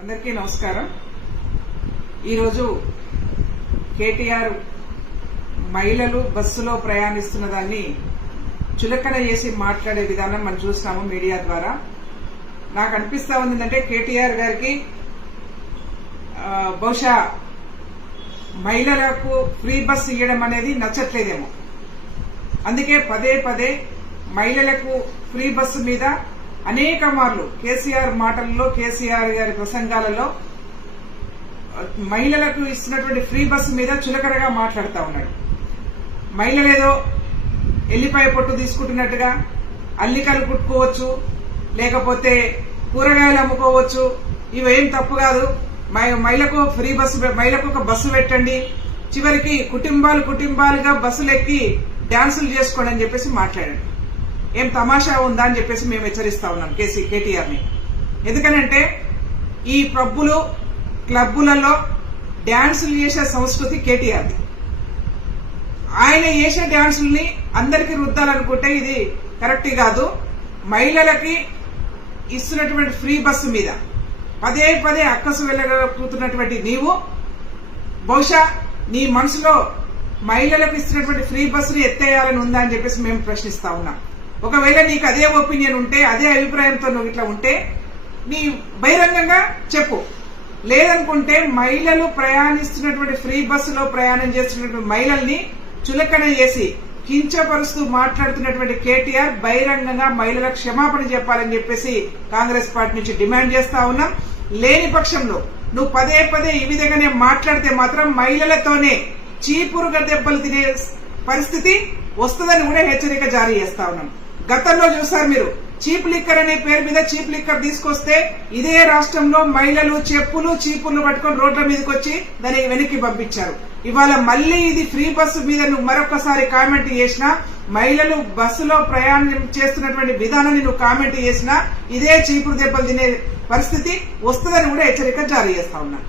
అందరికీ నమస్కారం। ఈరోజు కేటీఆర్ మహిళలు బస్సులో ప్రయాణిస్తున్న దాన్ని చులకన చేసి మాట్లాడే విధానం మనం చూస్తాము మీడియా ద్వారా। నాకు అనిపిస్తా ఉందంటే కేటీఆర్ గారికి బహుశా మహిళలకు ఫ్రీ బస్ ఇవ్వడం అనేది నచ్చట్లేదేమో, అందుకే పదే పదే మహిళలకు ఫ్రీ బస్సు మీద అనేక మార్లు కేసీఆర్ మాటల్లో, కేసీఆర్ గారి ప్రసంగాలలో మహిళలకు ఇస్తున్నటువంటి ఫ్రీ బస్సు మీద చులకనగా మాట్లాడుతూ ఉన్నాడు। మహిళలేదో ఎల్లిపాయ పొట్టు తీసుకుంటున్నట్టుగా అల్లికలు కుట్టుకోవచ్చు, లేకపోతే కూరగాయలు అమ్ముకోవచ్చు, ఇవేం తప్పు కాదు, మహిళకు ఫ్రీ బస్సు, మహిళకు ఒక బస్సు పెట్టండి, చివరికి కుటుంబాలుగా బస్సులు ఎక్కి డాన్సులు చేసుకోండి అని చెప్పేసి మాట్లాడాడు। ఏం తమాషా ఉందా అని చెప్పేసి మేము హెచ్చరిస్తా ఉన్నాం కేటీఆర్ ని। ఎందుకనంటే ఈ పబ్బులు క్లబ్బులలో డాన్సులు చేసే సంస్కృతి కేటీఆర్ది। ఆయన చేసే డాన్సుల్ని అందరికీ రుద్దాలనుకుంటే ఇది కరెక్ట్ కాదు। మహిళలకి ఇస్తున్నటువంటి ఫ్రీ బస్సు మీద పదే పదే అక్కసు వెళ్ళగలుగుతున్నటువంటి నీవు బహుశా నీ మనసులో మహిళలకు ఇస్తున్నటువంటి ఫ్రీ బస్సును ఎత్తేయాలని ఉందా అని చెప్పేసి మేము ప్రశ్నిస్తా ఉన్నాం। ఒకవేళ నీకు అదే ఒపీనియన్ ఉంటే, అదే అభిప్రాయంతో నువ్వు ఇట్లా ఉంటే నీ బహిరంగంగా చెప్పు, లేదనుకుంటే మహిళలు ప్రయాణిస్తున్నటువంటి ఫ్రీ బస్సులో ప్రయాణం చేస్తున్నటువంటి మహిళల్ని చులకన చేసి కించపరుస్తూ మాట్లాడుతున్నటువంటి కేటీఆర్ బహిరంగంగా మహిళలకు క్షమాపణ చెప్పాలని చెప్పేసి కాంగ్రెస్ పార్టీ నుంచి డిమాండ్ చేస్తా ఉన్నాం। లేని పక్షంలో నువ్వు పదే పదే ఈ విధంగానే మాట్లాడితే మాత్రం మహిళలతోనే చీపురుగా దెబ్బలు తినే పరిస్థితి వస్తుందని కూడా హెచ్చరిక జారీ చేస్తా ఉన్నాం। గతంలో చూసారు మీరు, చీప్ లిక్కర్ అనే పేరు మీద చీప్ లిక్కర్ తీసుకొస్తే ఇదే రాష్ట్రంలో మహిళలు చీపుర్లు పట్టుకొని రోడ్ల మీదకి వచ్చి దాన్ని వెనక్కి పంపించారు। ఇవాళ మళ్లీ ఇది ఫ్రీ బస్సు మీద నువ్వు మరొకసారి కామెంట్ చేసినా, మహిళలు బస్సులో ప్రయాణం చేస్తున్నటువంటి విధానాన్ని నువ్వు కామెంట్ చేసినా ఇదే చీపురు దెబ్బలు తినే పరిస్థితి వస్తుందని కూడా హెచ్చరిక జారీ చేస్తా ఉన్నా।